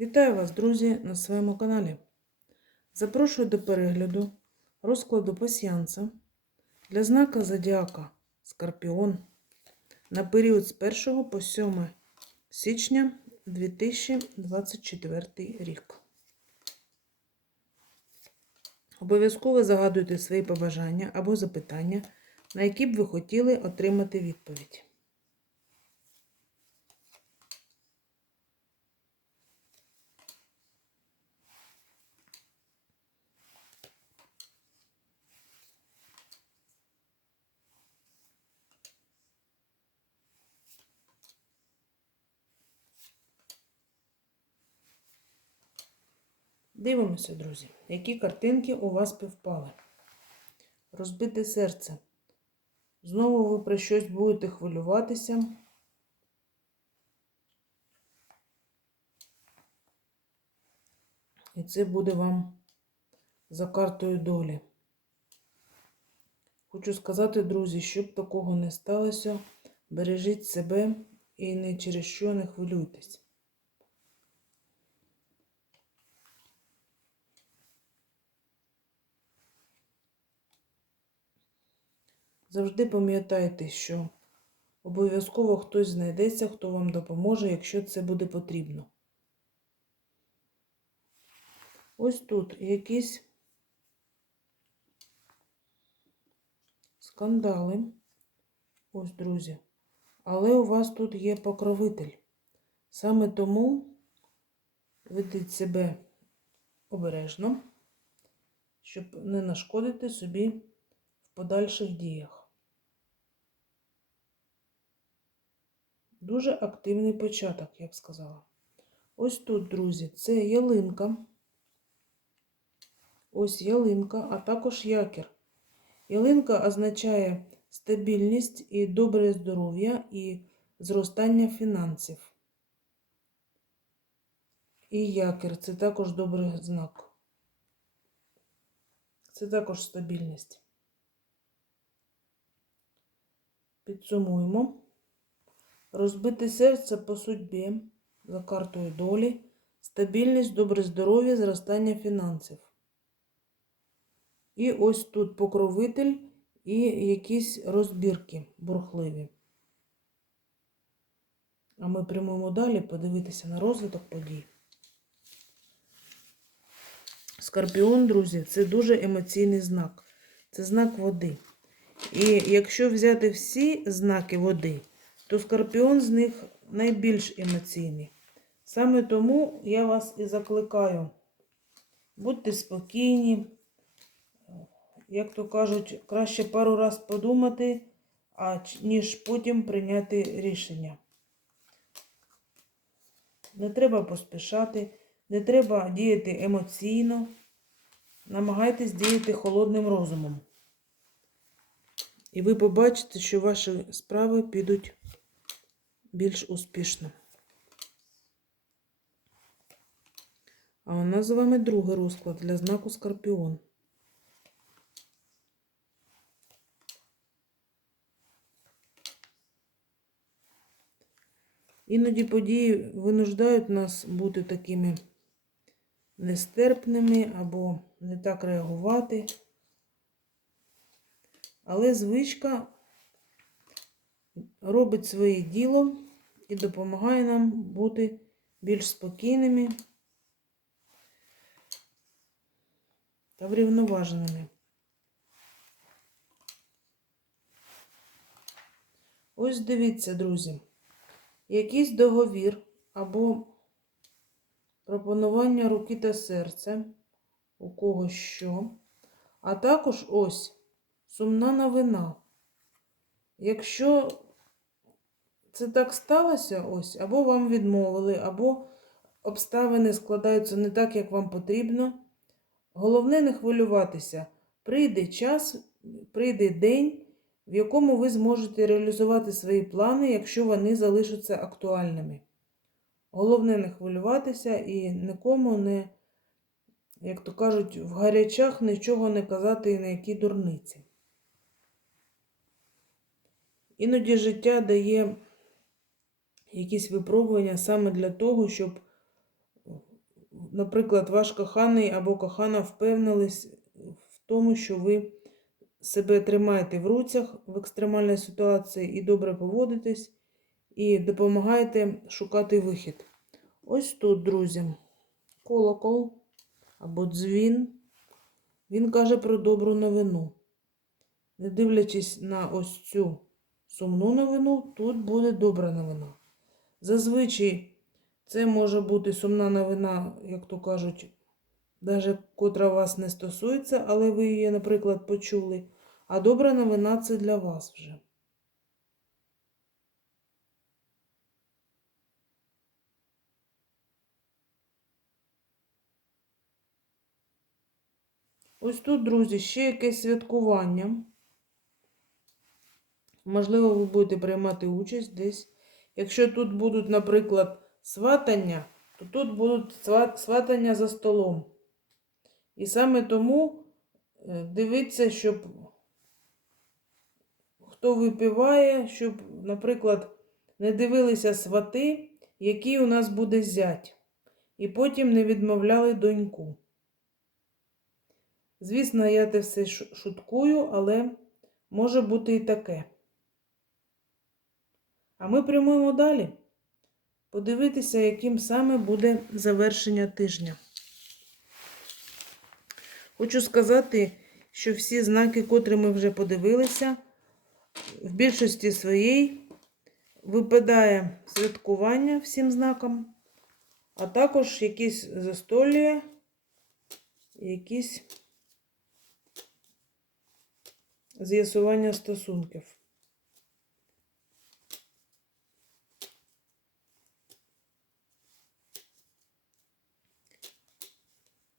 Вітаю вас, друзі, на своєму каналі. Запрошую до перегляду розкладу пасіянса для знака Зодіака Скорпіон на період з 1 по 7 січня 2024 рік. Обов'язково загадуйте свої побажання або запитання, на які б ви хотіли отримати відповідь. Дивимося, друзі, які картинки у вас півпали. Розбите серце. Знову ви про щось будете хвилюватися. І це буде вам за картою долі. Хочу сказати, друзі, щоб такого не сталося, бережіть себе і не через що не хвилюйтесь. Завжди пам'ятайте, що обов'язково хтось знайдеться, хто вам допоможе, якщо це буде потрібно. Ось тут якісь скандали. Ось, друзі. Але у вас тут є покровитель. Саме тому ведіть себе обережно, щоб не нашкодити собі в подальших діях. Дуже активний початок, я б сказала. Ось тут, друзі, це ялинка. Ось ялинка, а також якір. Ялинка означає стабільність і добре здоров'я і зростання фінансів. І якір це також добрий знак. Це також стабільність. Підсумуємо. Розбите серце по судьбі за картою долі, стабільність, добре здоров'я, зростання фінансів. І ось тут покровитель і якісь розбірки бурхливі. А ми прямуємо далі подивитися на розвиток подій. Скорпіон, друзі, це дуже емоційний знак. Це знак води. І якщо взяти всі знаки води, то скорпіон з них найбільш емоційний. Саме тому я вас і закликаю. Будьте спокійні, як то кажуть, краще пару раз подумати, ніж потім прийняти рішення. Не треба поспішати, не треба діяти емоційно. Намагайтесь діяти холодним розумом. І ви побачите, що ваші справи підуть більш успішно. А у нас з вами другий розклад для знаку Скорпіон. Іноді події винуждають нас бути такими нестерпними або не так реагувати. Але звичка робить своє діло і допомагає нам бути більш спокійними та врівноваженими. Ось дивіться, друзі, якийсь договір або пропонування руки та серця, у когось що, а також ось сумна новина. Якщо це так сталося, ось, або вам відмовили, або обставини складаються не так, як вам потрібно. Головне не хвилюватися. Прийде час, прийде день, в якому ви зможете реалізувати свої плани, якщо вони залишаться актуальними. Головне не хвилюватися і нікому не, як то кажуть, в гарячах нічого не казати і на які дурниці. Іноді життя дає якісь випробування саме для того, щоб наприклад, ваш коханий або кохана впевнились в тому, що ви себе тримаєте в руцях в екстремальній ситуації і добре поводитесь, і допомагаєте шукати вихід. Ось тут, друзі, колокол або дзвін. Він каже про добру новину. Не дивлячись на ось цю сумну новину, тут буде добра новина. Зазвичай це може бути сумна новина, як то кажуть, навіть котра вас не стосується, але ви її, наприклад, почули. А добра новина це для вас вже. Ось тут, друзі, ще якесь святкування. Можливо, ви будете приймати участь десь. Якщо тут будуть, наприклад, сватання, то тут будуть сватання за столом. І саме тому е, дивіться, щоб хто випиває, щоб, наприклад, не дивилися свати, який у нас буде зять, і потім не відмовляли доньку. Звісно, я те все шуткую, але може бути і таке. А ми прямуємо далі. Подивитися, яким саме буде завершення тижня. Хочу сказати, що всі знаки, котрі ми вже подивилися, в більшості своїй випадає святкування всім знакам, а також якісь застолля, якісь з'ясування стосунків.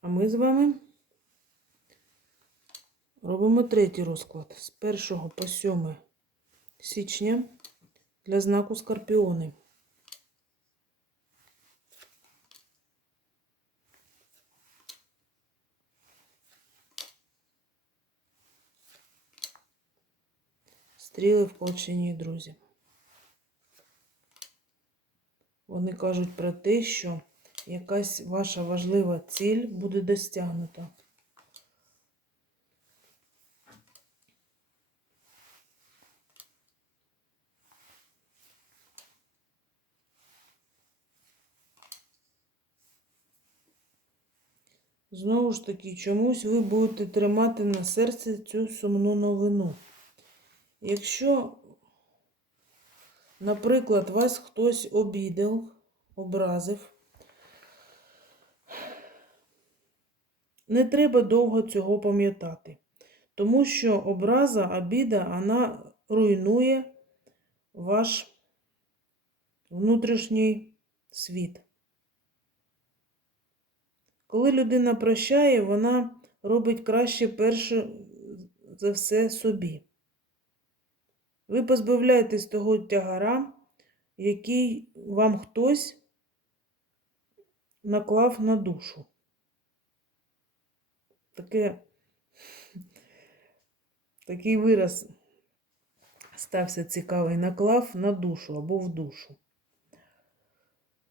А ми з вами робимо третій розклад з 1 по 7 січня для знаку Скорпіони. Стріли в колчині, друзі. Вони кажуть про те, що якась ваша важлива ціль буде досягнута. Знову ж таки, чомусь ви будете тримати на серці цю сумну новину. Якщо, наприклад, вас хтось обідав, образив, не треба довго цього пам'ятати, тому що образа, обіда, вона руйнує ваш внутрішній світ. Коли людина прощає, вона робить краще перше за все собі. Ви позбавляєтесь того тягара, який вам хтось наклав на душу. Таке, такий вираз стався цікавий, наклав на душу або в душу.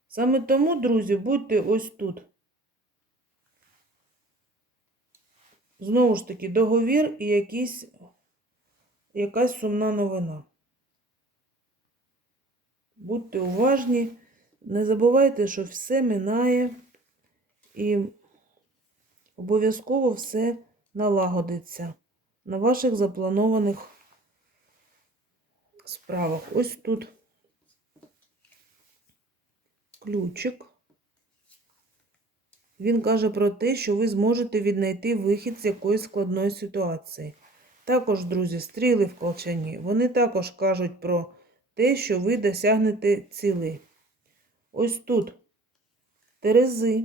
Саме тому, друзі, будьте ось тут. Знову ж таки, договір і якісь, якась сумна новина. Будьте уважні, не забувайте, що все минає і обов'язково все налагодиться на ваших запланованих справах. Ось тут ключик. Він каже про те, що ви зможете віднайти вихід з якоїсь складної ситуації. Також, друзі, стріли в колчані, вони також кажуть про те, що ви досягнете цілей. Ось тут терези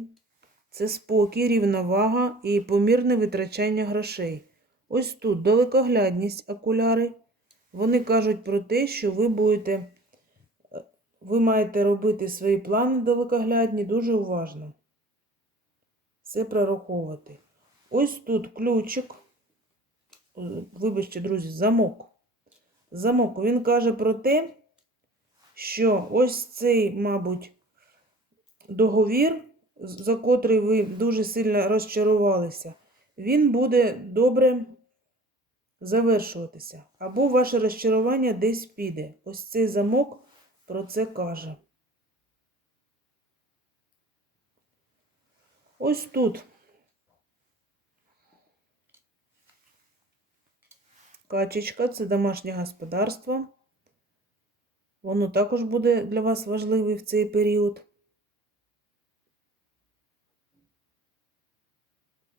це спокій, рівновага і помірне витрачання грошей. Ось тут далекоглядність окуляри. Вони кажуть про те, що ви будете, е, ви маєте робити свої плани далекоглядні дуже уважно все прораховувати. Ось тут ключик, е, вибачте, друзі, замок. Замок, він каже про те, що ось цей, мабуть, договір за котрий ви дуже сильно розчарувалися, він буде добре завершуватися. Або ваше розчарування десь піде. Ось цей замок про це каже. Ось тут. Качечка це домашнє господарство. Воно також буде для вас важливий в цей період.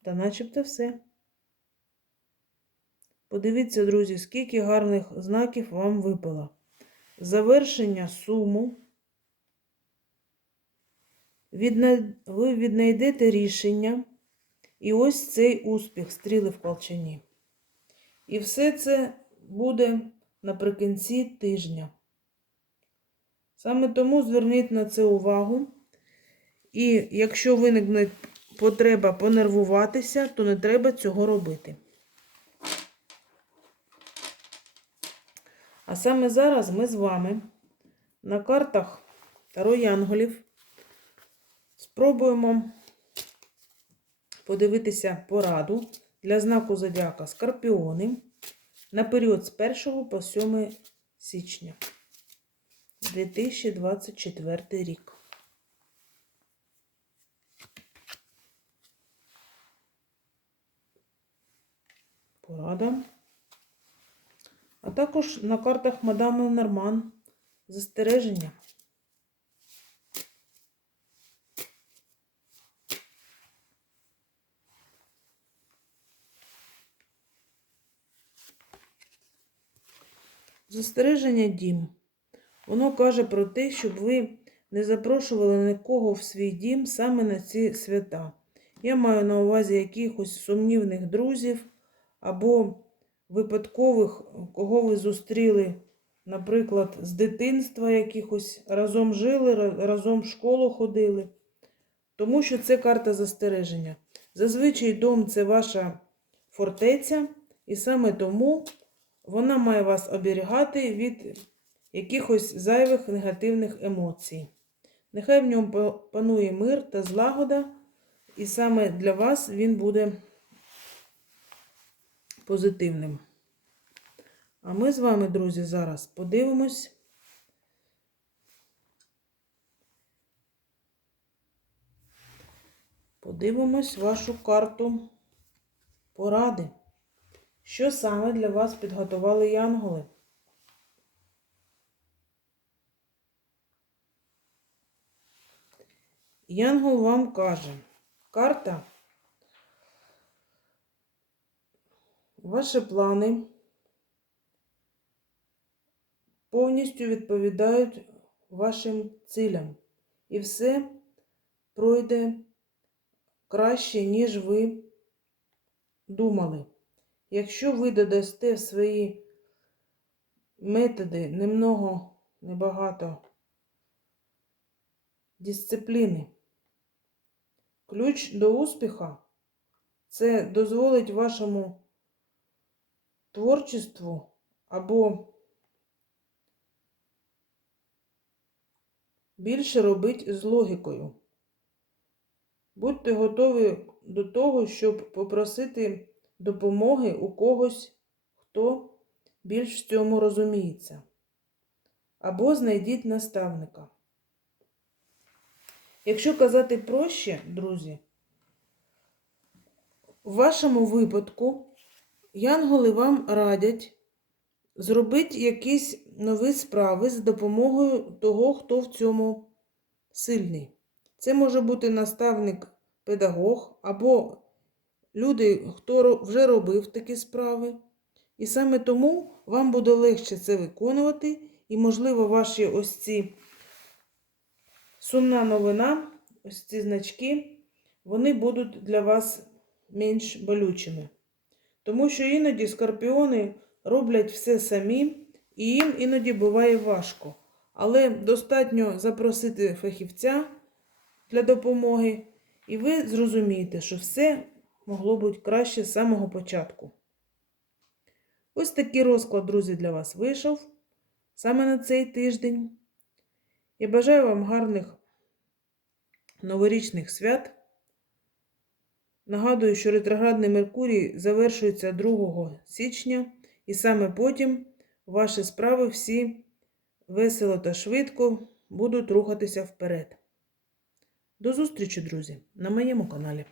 Та начебто все. Подивіться, друзі, скільки гарних знаків вам випало. Завершення суму. Ви віднайдете рішення. І ось цей успіх, стріли в колчані. І все це буде наприкінці тижня. Саме тому зверніть на це увагу. І якщо виникне потреба понервуватися, то не треба цього робити. А саме зараз ми з вами на картах Таро Янголів спробуємо подивитися пораду для знаку зодіака Скорпіони на період з 1 по 7 січня 2024 рік. Порада. А також на картах мадами Норман застереження. Застереження дім. Воно каже про те, щоб ви не запрошували нікого в свій дім саме на ці свята. Я маю на увазі якихось сумнівних друзів або випадкових, кого ви зустріли, наприклад, з дитинства якихось, разом жили, разом в школу ходили. Тому що це карта застереження. Зазвичай дом це ваша фортеця, і саме тому вона має вас оберігати від якихось зайвих негативних емоцій. Нехай в ньому панує мир та злагода, і саме для вас він буде позитивним. А ми з вами, друзі, зараз подивимось. Подивимось вашу карту поради. Що саме для вас підготували янголи? Янгол вам каже, карта, ваші плани повністю відповідають вашим цілям. І все пройде краще, ніж ви думали. Якщо ви додасте в свої методи немного, небагато дисципліни, ключ до успіха це дозволить вашому творчеству або більше робити з логікою. Будьте готові до того, щоб попросити допомоги у когось, хто більш в цьому розуміється. Або знайдіть наставника. Якщо казати проще, друзі, в вашому випадку янголи вам радять зробити якісь нові справи з допомогою того, хто в цьому сильний. Це може бути наставник, педагог або люди, хто вже робив такі справи. І саме тому вам буде легше це виконувати, і, можливо, ваші ось ці сумна новина, ось ці значки, вони будуть для вас менш болючими. Тому що іноді скорпіони роблять все самі, і їм іноді буває важко. Але достатньо запросити фахівця для допомоги, і ви зрозумієте, що все могло бути краще з самого початку. Ось такий розклад, друзі, для вас вийшов саме на цей тиждень. Я бажаю вам гарних новорічних свят. Нагадую, що ретроградний Меркурій завершується 2 січня, і саме потім ваші справи всі весело та швидко будуть рухатися вперед. До зустрічі, друзі, на моєму каналі.